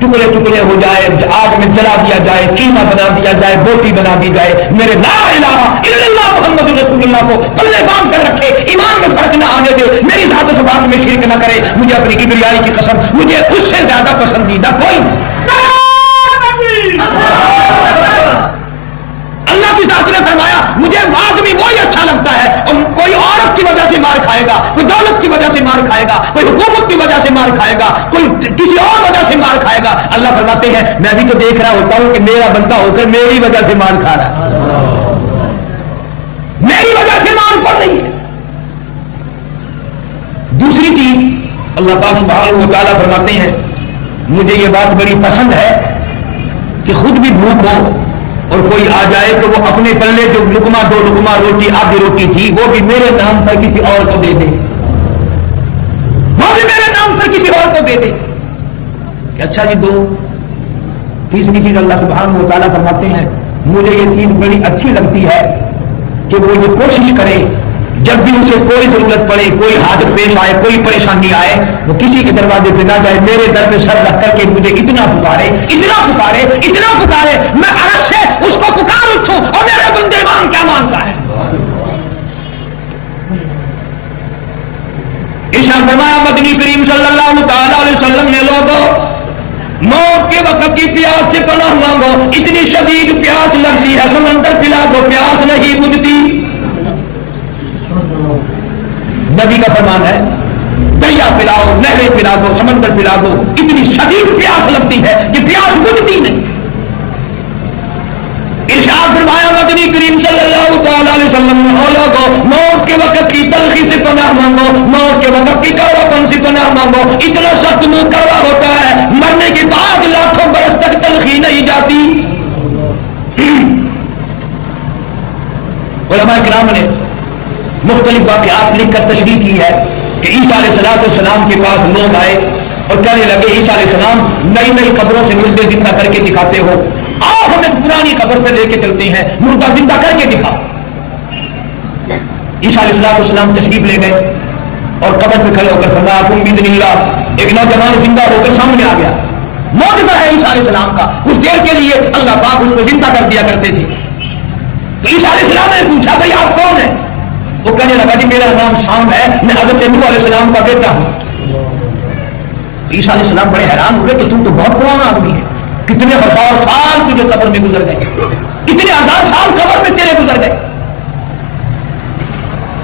ٹکڑے ٹکڑے ہو جائے، آگ میں جلا دیا جائے، قیمہ بنا دیا جائے، بوٹی بنا دی جائے، میرے لا الہ الا اللہ محمد رسول اللہ کو پلے باندھ کر رکھے، ایمان میں فرق نہ آنے دے، میری ذات و بات میں شرک نہ کرے، مجھے اپنی کبریائی کی قسم مجھے اس سے زیادہ پسندیدہ کوئی اللہ کی ذات نے فرمایا مجھے آدمی وہی اچھا لگتا ہے، اور کوئی عورت کی وجہ سے مار کھائے گا، کوئی دولت کی وجہ سے مار کھائے گا، کوئی حکومت کی وجہ سے مار کھائے گا، کوئی کسی اور وجہ سے مار کھائے گا، اللہ فرماتے ہیں میں بھی تو دیکھ رہا ہوتا ہوں کہ میرا بندہ ہو کر میری وجہ سے مار کھا رہا ہے، میری وجہ سے مار پڑ رہی ہے۔ دوسری چیز اللہ پاک سبحانہ و تعالیٰ فرماتے ہیں مجھے یہ بات بڑی پسند ہے کہ خود بھی بھوک ہو اور کوئی آ جائے تو وہ اپنے پلے جو لقمہ دو لقمہ روٹی آدھی روٹی تھی وہ بھی میرے نام پر کسی اور کو دے دے، وہ بھی میرے نام پر کسی اور کو دے دے کہ اچھا جی دو۔ تیسری چیز اللہ سبحانہ و تعالیٰ فرماتے ہیں مجھے یہ چیز بڑی اچھی لگتی ہے کہ وہ یہ کوشش کرے جب بھی اسے کوئی ضرورت پڑے، کوئی حاجت پیش آئے، کوئی پریشانی آئے، وہ کسی کے دروازے پہ نہ جائے، میرے در پہ سر رکھ کر کے مجھے اتنا پکارے اتنا پکارے اتنا پکارے میں عرش سے اس کو پکار اٹھوں اور میرے بندے مان کیا مانتا ہے۔ ارشاد فرمایا مدنی کریم صلی اللہ تعالی علیہ وسلم نے لوگوں موت کے وقت کی پیاس سے پناہ مانگو، اتنی شدید پیاس لگتی ہے سمندر پلا دو پیاس نہیں بجھتی۔ نبی کا فرمان ہے دریا پلاؤ، نہریں پلا دو، سمندر پلا دو، اتنی شدید پیاس لگتی ہے کہ پیاس بجھتی نہیں۔ ارشاد فرمایا مدنی کریم صلی اللہ تعالی علیہ وسلم نے لوگوں موت کے وقت کی تلخی سے پناہ مانگو، موت کے وقت کی کڑوا پن سے پناہ مانگو، اتنا سخت منہ کڑوا ہوتا ہے مرنے کے بعد لاکھوں برس تک تلخی نہیں جاتی۔ علماء کرام نے مختلف واقعات لکھ کر تشریح کی ہے کہ عیسیٰ علیہ السلام کے پاس لوگ آئے اور کہنے لگے عیسیٰ علیہ السلام نئی نئی قبروں سے مردے زندہ کر کے دکھاتے ہو، آؤ ہمیں پرانی قبر پہ لے کے چلتے ہیں، مردہ زندہ کر کے دکھاؤ۔ عیسیٰ علیہ السلام تشریف لے گئے اور قبر پہ کھڑے ہو کر فرمایا کن باذن اللہ، ایک نوجوان زندہ ہو کر سامنے آ گیا، معجزہ ہے عیسیٰ علیہ السلام کا، کچھ دیر کے لیے اللہ پاک اس کو زندہ کر دیا کرتے تھے۔ تو عیسیٰ علیہ السلام نے پوچھا بھائی آپ کون ہیں؟ وہ کہنے لگا جی میرا نام شام ہے، میں حضرت نوح علیہ السلام کا بیٹا ہوں۔ عیسیٰ علیہ السلام بڑے حیران ہوئے کہ تو بہت پرانا آدمی ہے، کتنے ہزار سال تجھے قبر میں گزر گئے، کتنے ہزار سال قبر میں تیرے گزر گئے۔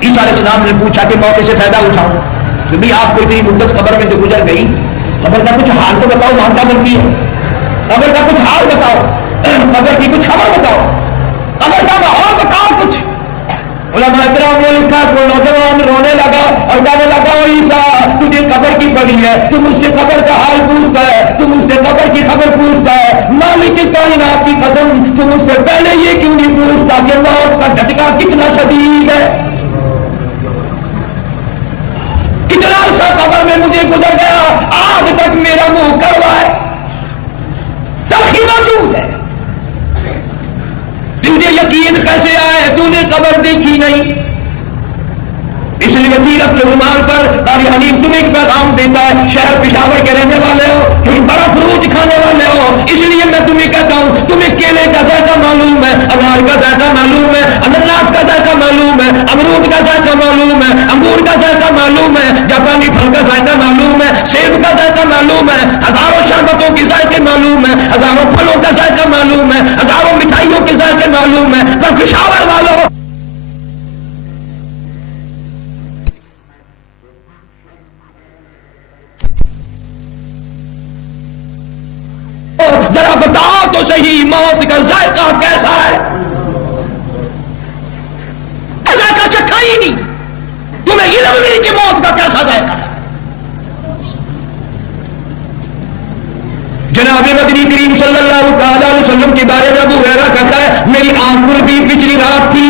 عیسیٰ علیہ السلام نے پوچھا کہ موقع سے فائدہ اٹھاؤں کہ بھی آپ کو اتنی مدت قبر میں جو گزر گئی، قبر کا کچھ حال تو بتاؤ، وہاں کیا بنتی ہے، قبر کا کچھ حال بتاؤ، قبر کی کچھ خبر بتاؤ، قبر کا ماحول بتاؤ کچھ۔ علماء کرام نے لکھا وہ نوجوان رونے لگا اور کہنے لگا او عیسیٰ تجھے قبر کی پڑی ہے، تم مجھ سے قبر کا حال پوچھتا ہے، تم مجھ سے قبر کی خبر پوچھتا ہے، مالک کائنات کی قسم تم مجھ سے پہلے یہ کیوں نہیں پوچھتا کہ موت کا جھٹکا کتنا شدید ہے، کتنا عرصہ قبر میں مجھے گزر گیا، آج تک میرا منہ کڑوا ہے، تلخی موجود ہے، تجھے یقین کیسے آئے، تو نے قبر دیکھی نہیں؟ اس لیے سیرت کے عنوان پر قاری حلیم تمہیں ایک پیغام دیتا ہے، شہر پشاور کے رہنے والے ہو، تم بڑا فروٹ کھانے والے ہو، اس لیے میں تمہیں کہتا ہوں تمہیں کیلے کا ذائقہ معلوم ہے، انار کا ذائقہ معلوم ہے، انناس کا ذائقہ معلوم ہے، امرود کا ذائقہ معلوم ہے، انگور کا ذائقہ معلوم ہے، جاپانی پھل کا ذائقہ معلوم ہے، سیب کا ذائقہ معلوم ہے، ہزاروں شربتوں کے ذائقے معلوم ہے، ہزاروں پھلوں کا ذائقہ معلوم ہے، ہزاروں مٹھائیوں کے ذائقے معلوم ہے، پر پشاور والوں ذرا بتاؤ تو صحیح موت کا ذائقہ کیسا ہے؟ ذائقہ چکھا ہی نہیں، تمہیں علم نہیں کہ موت کا کیسا ذائقہ ہے۔ جناب مدنی کریم صلی اللہ تعالی علیہ وسلم کے بارے میں ابو ہریرہ کہتا ہے میری آنکھ کھل گئی پچھلی رات تھی،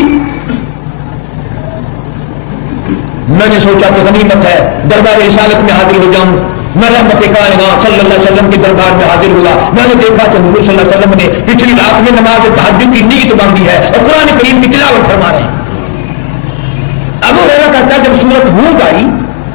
میں نے سوچا کہ غنیمت ہے دربار رسالت میں حاضر ہو جاؤں، میں رحمت کائنات صلی اللہ علیہ وسلم کے دربار میں حاضر ہوا، میں نے دیکھا کہ حضور صلی اللہ علیہ وسلم نے پچھلی رات میں نماز تہجد کی نیت باندھی ہے اور قرآن کریم کی تلاوت فرما رہے ہیں۔ ابو ہریرہ کہتا ہے جب سورت ہود آئی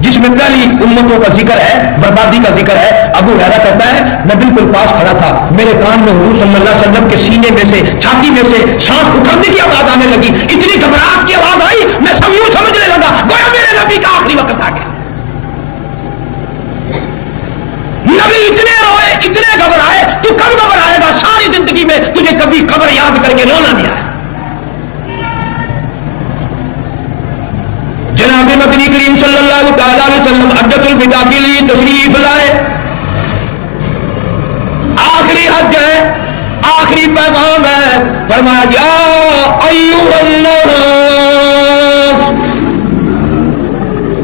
جس میں پہلی امتوں کا ذکر ہے، بربادی کا ذکر ہے، ابو ہریرہ کہتا ہے میں بالکل پاس کھڑا تھا، میرے کان میں حضور صلی اللہ علیہ وسلم کے سینے میں سے چھاتی میں سے سانس اکھڑنے کی آواز آنے لگی، اتنی گھبراہٹ کی آواز آئی میں سب یوں سمجھنے لگا گویا میرے نبی کا آخری وقت آ گیا۔ نبی اتنے روئے اتنے گھبرائے، تو کب گھبرائے گا؟ ساری زندگی میں تجھے کبھی قبر یاد کر کے رونا نہیں آیا۔ جناب مدنی کریم صلی اللہ تعالی علیہ وسلم حجۃ الوداع کے لیے تشریف لائے، آخری حج ہے، آخری پیغام ہے، فرمایا یا ایھا الناس،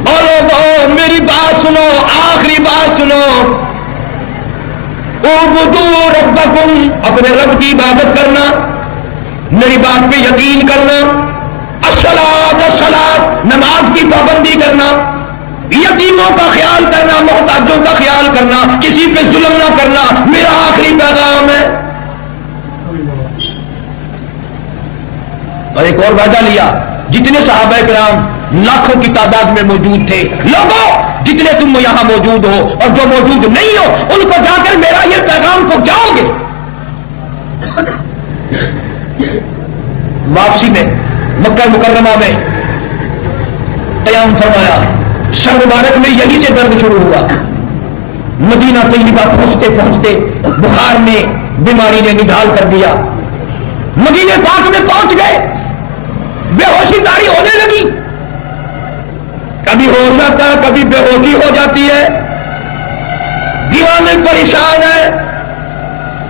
اور لوگوں میری بات سنو، آخری بات سنو، اعبدوا ربکم، اپنے رب کی عبادت کرنا، میری بات پہ یقین کرنا، الصلاۃ الصلاۃ، نماز کی پابندی کرنا، یتیموں کا خیال کرنا، محتاجوں کا خیال کرنا، کسی پہ ظلم نہ کرنا، میرا آخری پیغام ہے۔ اور ایک اور وعدہ لیا، جتنے صحابہ کرام لاکھوں کی تعداد میں موجود تھے، لوگوں جتنے تم یہاں موجود ہو اور جو موجود نہیں ہو ان کو جا کر میرا یہ پیغام پہنچاؤ گے۔ واپسی میں مکہ مکرمہ میں قیام فرمایا، سر مبارک میں یہی سے درد شروع ہوا، مدینہ طیبہ پہنچتے پہنچتے بخار نے بیماری نے نڈال کر دیا، مدینہ پاک میں پہنچ گئے، بے ہوشی طاری ہونے لگی، کبھی ہوش آتا ہے کبھی بے ہوشی ہو جاتی ہے، دیوانے پریشان ہے،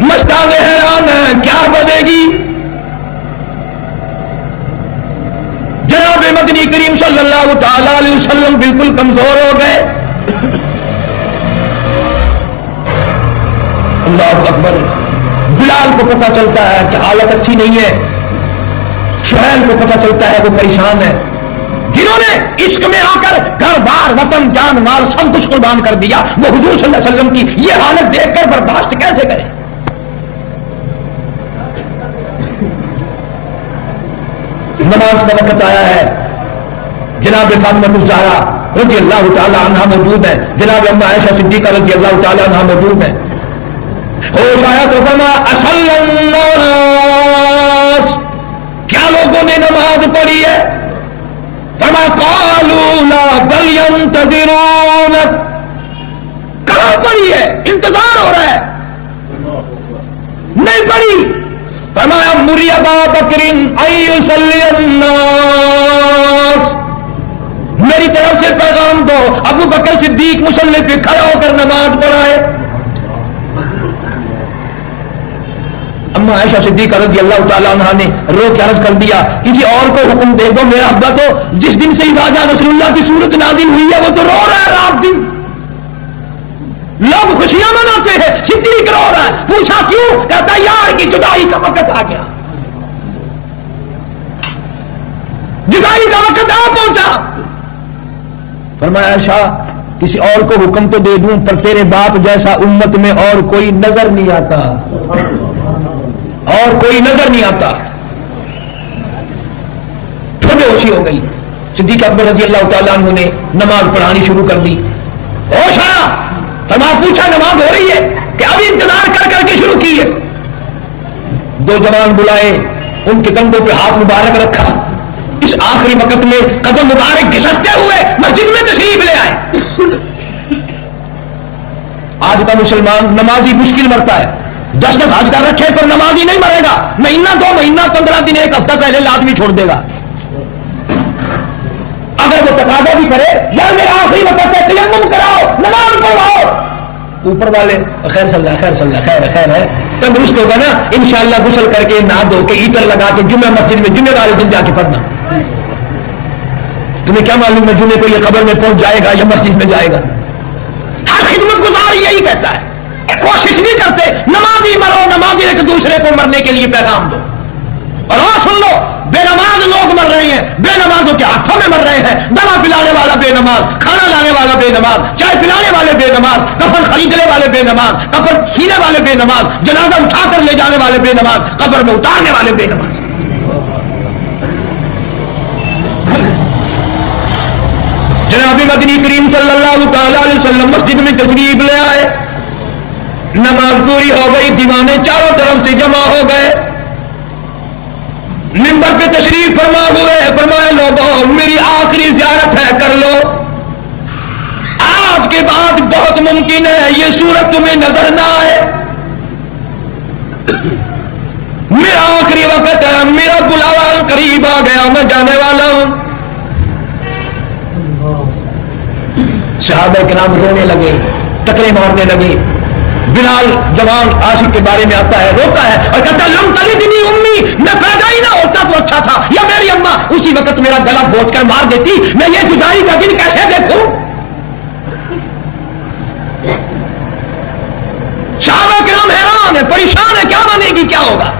مستانے حیران ہے کیا بنے گی۔ جناب مدنی کریم صلی اللہ تعالی علیہ وسلم بالکل کمزور ہو گئے، اللہ اکبر، بلال کو پتہ چلتا ہے کہ حالت اچھی نہیں ہے، سہیل کو پتہ چلتا ہے وہ پریشان ہے، جنہوں نے عشق میں آ کر گھر بار وطن جان مال سب کچھ قربان کر دیا، وہ حضور صلی اللہ علیہ وسلم کی یہ حالت دیکھ کر برداشت کیسے کریں؟ نماز کا وقت آیا ہے، جناب فاطمہ الزہرا رضی اللہ تعالی عنہا موجود ہے، جناب ام عائشہ صدیقہ رضی اللہ تعالی عنہا موجود ہے، ہوش آیا تو فرمایا اصل الناس، کیا لوگوں نے نماز پڑھی ہے؟ فرمایا قالوا لا بل ينتظرون، کہاں پڑھی ہے؟ انتظار ہو رہا ہے، نہیں پڑھی۔ فرمایا مری ابا بکر ان یصلی الناس، میری طرف سے پیغام دو ابو بکر صدیق مصلی پہ کھڑا ہو کر نماز پڑھائے۔ اما عائشہ صدیقہ رضی اللہ تعالیٰ عنہ نے رو کے عرض کر دیا کسی اور کو حکم دے دو، میرا ابا تو جس دن سے راجہ رسول اللہ کی صورت نازل ہوئی ہے وہ تو رو رہا ہے رات دن، لوگ خوشیاں مناتے ہیں، صدیق رو رہا ہے۔ پوچھا کیوں؟ کہتا یار کی جدائی کا وقت آ گیا، جدائی کا وقت آ پہنچا۔ فرمایا عائشہ کسی اور کو حکم تو دے دوں پر تیرے باپ جیسا امت میں اور کوئی نظر نہیں آتا، اور کوئی نظر نہیں آتا۔ پھر بے ہوشی ہو گئی، صدیق اکبر رضی اللہ تعالیٰ عنہ نے نماز پڑھانی شروع کر دی، ہوش آیا، فرمایا پوچھا نماز ہو رہی ہے کہ ابھی انتظار کر کر کے شروع کی ہے؟ دو جوان بلائے، ان کے کندھوں پہ ہاتھ مبارک رکھا، اس آخری وقت میں قدم مبارک گھسٹتے ہوئے مسجد میں تشریف لے آئے۔ آج کا مسلمان نمازی مشکل مرتا ہے، 10 حج کر رکھے پر نمازی نہیں مرے گا، مہینہ 2 مہینہ 15 دن 1 ہفتہ پہلے لازمی چھوڑ دے گا۔ اگر وہ تقاضا بھی کرے یا میرا آخری وقت ہے تیمم کراؤ نماز پڑھاؤ، اوپر والے خیر صلی اللہ خیر صلی اللہ خیر خیر ہے تندرست ہوگا نا انشاءاللہ، غسل کر کے نہا دھو کے عطر لگا کے جمعہ مسجد میں جمعے والے دن جا کے پڑھنا۔ تمہیں کیا معلوم ہے جمعے کو یہ خبر میں پہنچ جائے گا یا مسجد میں جائے گا؟ ہر خدمت گزار یہی کہتا ہے، کوشش نہیں کرتے نمازی مرو، نمازی ایک دوسرے کو مرنے کے لیے پیغام دو۔ اور سن لو، بے نماز لوگ مر رہے ہیں، بے نمازوں کے ہاتھوں میں مر رہے ہیں، دوا پلانے والا بے نماز، کھانا لانے والا بے نماز، چائے پلانے والے بے نماز، کفن خریدنے والے بے نماز، کفن سینے والے بے نماز، جنازہ اٹھا کر لے جانے والے بے نماز، قبر میں اتارنے والے بے نماز۔ جناب مدنی کریم صلی اللہ تعالی علیہ وسلم مسجد میں تشریف لے آئے، نماز پوری ہو گئی، دیوانے چاروں طرف سے جمع ہو گئے، منبر پہ تشریف فرما ہوئے، فرمائے لوگوں میری آخری زیارت ہے کر لو، آج کے بعد بہت ممکن ہے یہ صورت تمہیں نظر نہ آئے، میرا آخری وقت ہے، میرا بلاوا قریب آ گیا، میں جانے والا ہوں۔ صحابہ کرام رونے لگے، ٹکرے مارنے لگے۔ بلال جوان عاشق کے بارے میں آتا ہے، روتا ہے اور کہتا ہے لم تلدنی امی، میں پیدا ہی نہ ہوتا تو اچھا تھا، یا میری اماں اسی وقت میرا گلا بوچھ کر مار دیتی، میں یہ جدائی کا دن کیسے دیکھوں؟ صحابہ کرام حیران ہے، پریشان ہے، کیا بنے گی، کیا ہوگا؟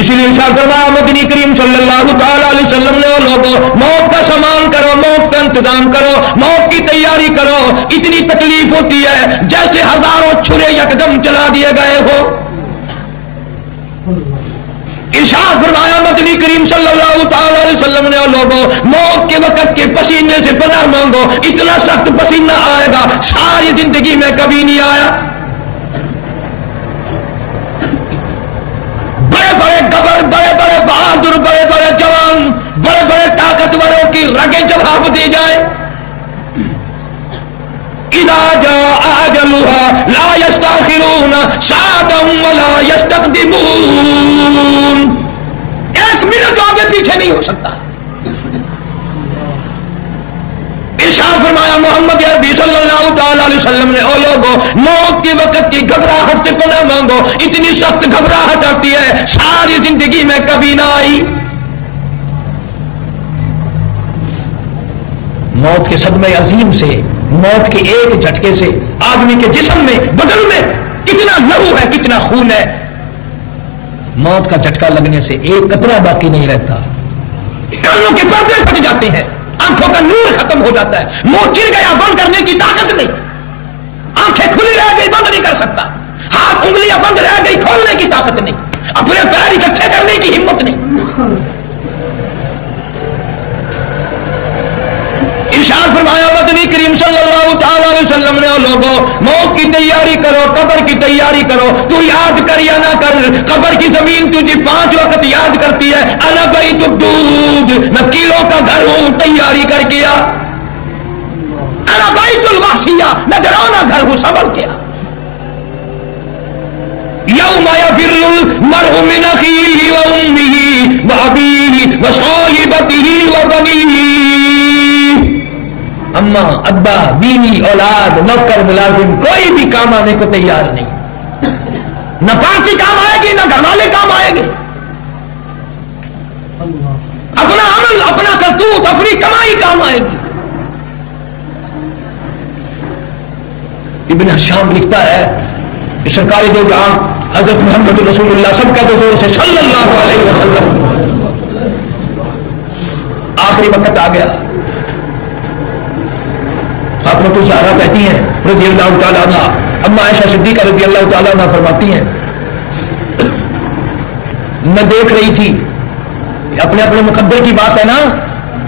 اسی لیے ارشاد فرمایا مدنی کریم صلی اللہ تعالی علیہ وسلم نے لوگوں موت کا سامان کرو، موت کا انتظام کرو، موت کی تیاری کرو، اتنی تکلیف ہوتی ہے جیسے ہزاروں چھرے یکدم چلا دیے گئے ہو۔ ارشاد فرمایا مدنی کریم صلی اللہ تعالی علیہ وسلم نے لوگوں موت کے وقت کے پسینے سے پناہ مانگو، اتنا سخت پسینہ آئے گا ساری زندگی میں کبھی نہیں آیا۔ بڑے بڑے گبر، بڑے بڑے بہادر، بڑے بڑے جوان، بڑے بڑے طاقتوروں کی رگیں جواب دی جائے، اذا جاء اجلها لا يستاخرون ساعة ولا يستقدمون، ایک منٹ آگے پیچھے نہیں ہو سکتا۔ ارشاد فرمایا محمد عربی صلی اللہ تعالی علیہ وسلم نے او لوگوں موت کے وقت کی گھبراہٹ سے پناہ مانگو، اتنی سخت گھبراہٹ آتی ہے ساری زندگی میں کبھی نہ آئی۔ موت کے صدمے عظیم سے، موت کے ایک جھٹکے سے آدمی کے جسم میں، بدن میں کتنا لہو ہے، کتنا خون ہے، موت کا جھٹکا لگنے سے ایک قطرہ باقی نہیں رہتا، کانوں کے پردے پھٹ جاتے ہیں، آنکھوں کا نور ختم ہو جاتا ہے، منہ چل گیا بند کرنے کی طاقت نہیں، آنکھیں کھلی رہ گئی بند نہیں کر سکتا، ہاتھ انگلیاں بند رہ گئی کھولنے کی طاقت نہیں، اپنے پیر اکٹھے کرنے کی ہمت نہیں۔ ارشاد فرمایا مدنی کریم صلی اللہ تعالی علیہ وسلم نے لوگوں موت کی تیاری کرو، قبر کی تیاری کرو، تو یاد کر یا نہ کر قبر کی زمین تجھے 5 وقت یاد کرتی ہے، انا بیت الدود، میں کیلوں کا گھر ہوں تیاری کر گیا، انا بیت الوحشیہ، میں ڈرانا گھر ہوں سنبھل گیا، یوم یفر المرء من اخیہ وامہ وابیہ وصاحبتہ وبنیہ، اماں، ابا، بیوی، اولاد، نوکر، ملازم، کوئی بھی کام آنے کو تیار نہیں۔ نہ پارٹی کام آئے گی نہ گھر والے کام آئے گے. اپنا عمل اپنا کرتوت اپنی کمائی کام آئے گی. ابن حشام لکھتا ہے کہ سرکار دو جہاں حضرت محمد رسول اللہ سب کا زور سے صلی اللہ علیہ وسلم آخری وقت آ گیا. فاطمہ الزہرا کہتی ہیں رضی اللہ تعالیٰ عنہ, اما عائشہ صدیقہ رضی اللہ تعالیٰ عنہ فرماتی ہیں میں دیکھ رہی تھی, اپنے اپنے مقدر کی بات ہے نا,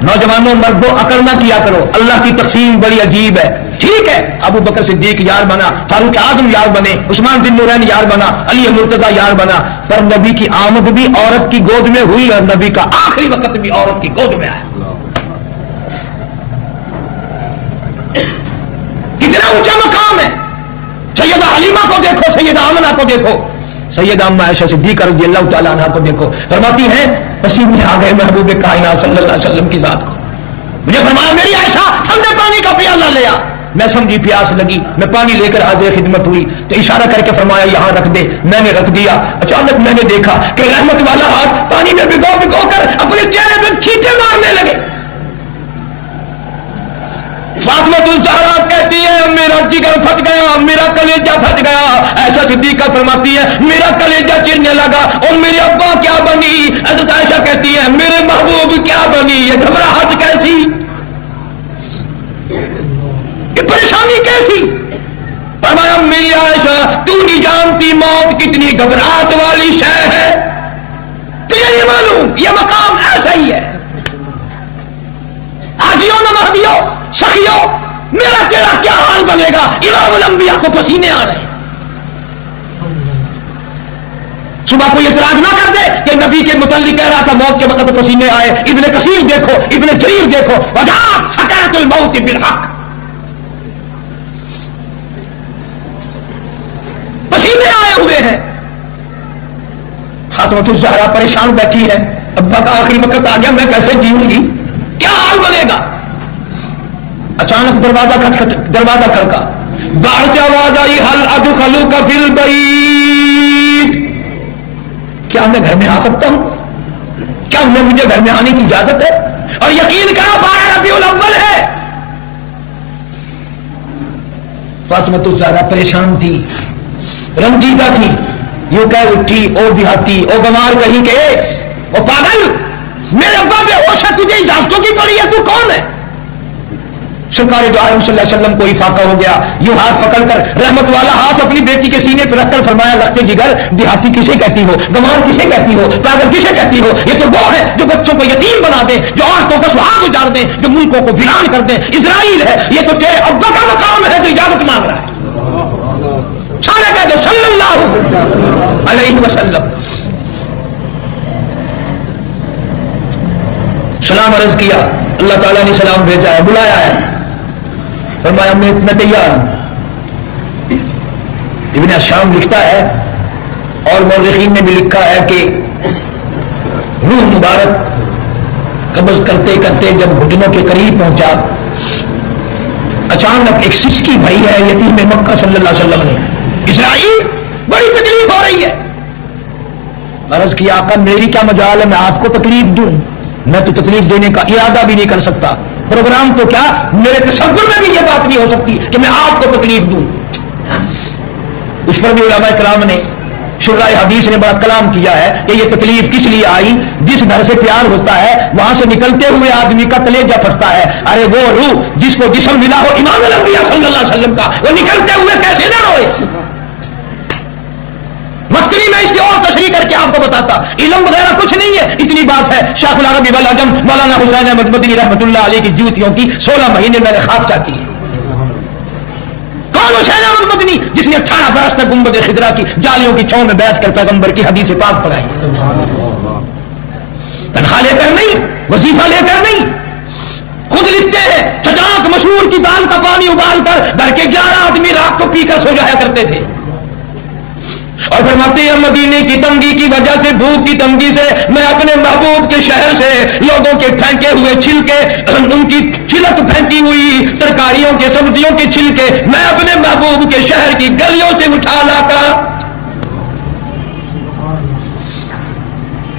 نوجوانوں مردوں عقل نہ کیا کرو, اللہ کی تقسیم بڑی عجیب ہے. ٹھیک ہے ابو بکر صدیق یار بنا, فاروق اعظم یار بنے, عثمان ذی النورین یار بنا, علی مرتضی یار بنا, پر نبی کی آمد بھی عورت کی گود میں ہوئی اور نبی کا آخری وقت بھی عورت کی گود میں آیا. کتنا اونچا مقام ہے. سیدہ حلیمہ کو دیکھو, سیدہ آمنہ کو دیکھو, سیدہ اما عائشہ صدیقہ رضی اللہ تعالیٰ عنہ کو دیکھو, فرماتی ہیں پسینے آ گئے محبوب کائنات صلی اللہ علیہ وسلم کی ذات کو. مجھے فرمایا میری عائشہ ٹھنڈے پانی کا پیالہ لیا. میں سمجھی پیاس لگی, میں پانی لے کر حاضر خدمت ہوئی تو اشارہ کر کے فرمایا یہاں رکھ دے. میں نے رکھ دیا. اچانک میں نے دیکھا کہ رحمت والا ہاتھ پانی میں بھگو بھگو کر اپنے چہرے پہ چھینٹے مارنے لگے. فاطمہ الزہرا کہتی ہے میرا جگر پھٹ گیا, میرا کلیجہ پھٹ گیا. عائشہ صدیقہ فرماتی ہے میرا کلیجہ چرنے لگا, اور میرے ابا کیا بنی. حضرت عائشہ کہتی ہے میرے محبوب کیا بنی. یہ گھبراہٹ کیسی, یہ پریشانی کیسی. فرمایا میری عائشہ تو نہیں جانتی موت کتنی گھبراہٹ والی شے ہے, تجھے نہیں معلوم. یہ مقام ایسا ہی ہے. حاجیوں نہ مہدیوں سخیوں, میرا تیرا کیا حال بنے گا. امام الانبیاء کو پسینے آ رہے ہیں. صبح کوئی اعتراض نہ کر دے کہ نبی کے متعلق کہہ رہا تھا موت کے وقت پسینے آئے. ابن کثیر دیکھو, ابن جریر دیکھو, وجاءت سکرۃ الموت بالحق, پسینے آئے ہوئے ہیں. فاطمہ الزہرا پریشان بیٹھی ہے, ابا کا آخری وقت آ گیا, میں کیسے جیوں گی, کیا حال بنے گا. اچانک دروازہ کھڑکا, باہر سے آواز آئی حل ادخلوک فی البیت, کیا میں گھر میں آ سکتا ہوں, کیا مجھے گھر میں آنے کی اجازت ہے. اور یقین کرو 12 ربیع الاول ہے. فاطمہ الزہرا پریشان تھی, رنجیدہ تھی. یوں کہہ اٹھی او دیہاتی او گمار کہیں کہ او پاگل, میرے ابا بے ہوش ہے, تجھے اجازتوں کی پڑی ہے, تو کون ہے. سرکار دو عالم صلی اللہ علیہ وسلم کو افاقہ ہو گیا. یوں ہاتھ پکڑ کر رحمت والا ہاتھ اپنی بیٹی کے سینے پہ رکھ کر فرمایا لختے جگر, دیہاتی کسے کہتی ہو, گمار کسے کہتی ہو, پاگل کسے کہتی ہو. یہ تو وہ ہے جو بچوں کو یتیم بنا دے, جو عورتوں کو سہاگ اجاڑ دیں, جو ملکوں کو ویران کر دیں. اسرائیل ہے, یہ تو تیرے ابا کا مقام ہے جو اجازت مانگ رہا ہے. سارے کہہ دو صلی اللہ علیہ وسلم. سلام عرض کیا, اللہ تعالیٰ نے سلام بھیجا ہے, بلایا ہے, فرمایا میں تیار ہوں. ابن حشام لکھتا ہے اور مورخین نے بھی لکھا ہے کہ روح مبارک قبض کرتے کرتے جب گھٹنوں کے قریب پہنچا, اچانک ایک سسکی بھائی ہے یتیم مکہ صلی اللہ علیہ وسلم نے, اسرائیل بڑی تکلیف ہو رہی ہے. عرض کیا آقا میری کیا مجال ہے, میں آپ کو تکلیف دوں, میں تو تکلیف دینے کا ارادہ بھی نہیں کر سکتا. پروگرام تو کیا میرے تصور میں بھی یہ بات نہیں ہو سکتی کہ میں آپ کو تکلیف دوں. اس پر بھی علماء کرام نے شرح حدیث نے بڑا کلام کیا ہے کہ یہ تکلیف کس لیے آئی. جس گھر سے پیار ہوتا ہے وہاں سے نکلتے ہوئے آدمی کا کلیجہ پھٹتا ہے. ارے وہ روح جس کو جسم ملا ہو امام الانبیاء صلی اللہ علیہ وسلم کا, وہ نکلتے ہوئے کیسے نہ روئے. وقت نہیں, میں اس کی اور تشریح کر کے آپ کو بتاتا. علم وغیرہ کچھ نہیں ہے, اتنی بات ہے. شیخ العربی والعجم مولانا حسین احمد مدنی رحمۃ اللہ علیہ کی جوتیوں کی 16 مہینے میں نے خاکہ کی ہے. کون حسین احمد مدنی جس نے 18 برس تک گنبد خضرا کی جالیوں کی چھاؤں میں بیٹھ کر پیغمبر کی حدیث پاک پڑھائی. تنخواہ لے کر نہیں, وظیفہ لے کر نہیں, خود لکھتے ہیں چٹاک مشہور کی دال کا پانی ابال کر گھر کے 11 آدمی رات کو پی کر سو جایا کرتے تھے. اور فرماتے ہیں مدینے کی تنگی کی وجہ سے, بھوک کی تنگی سے, میں اپنے محبوب کے شہر سے لوگوں کے پھینکے ہوئے چھلکے, ان کی چھلک پھینکی ہوئی ترکاریوں کے سبزیوں کے چھلکے میں اپنے محبوب کے شہر کی گلیوں سے اٹھا لا کر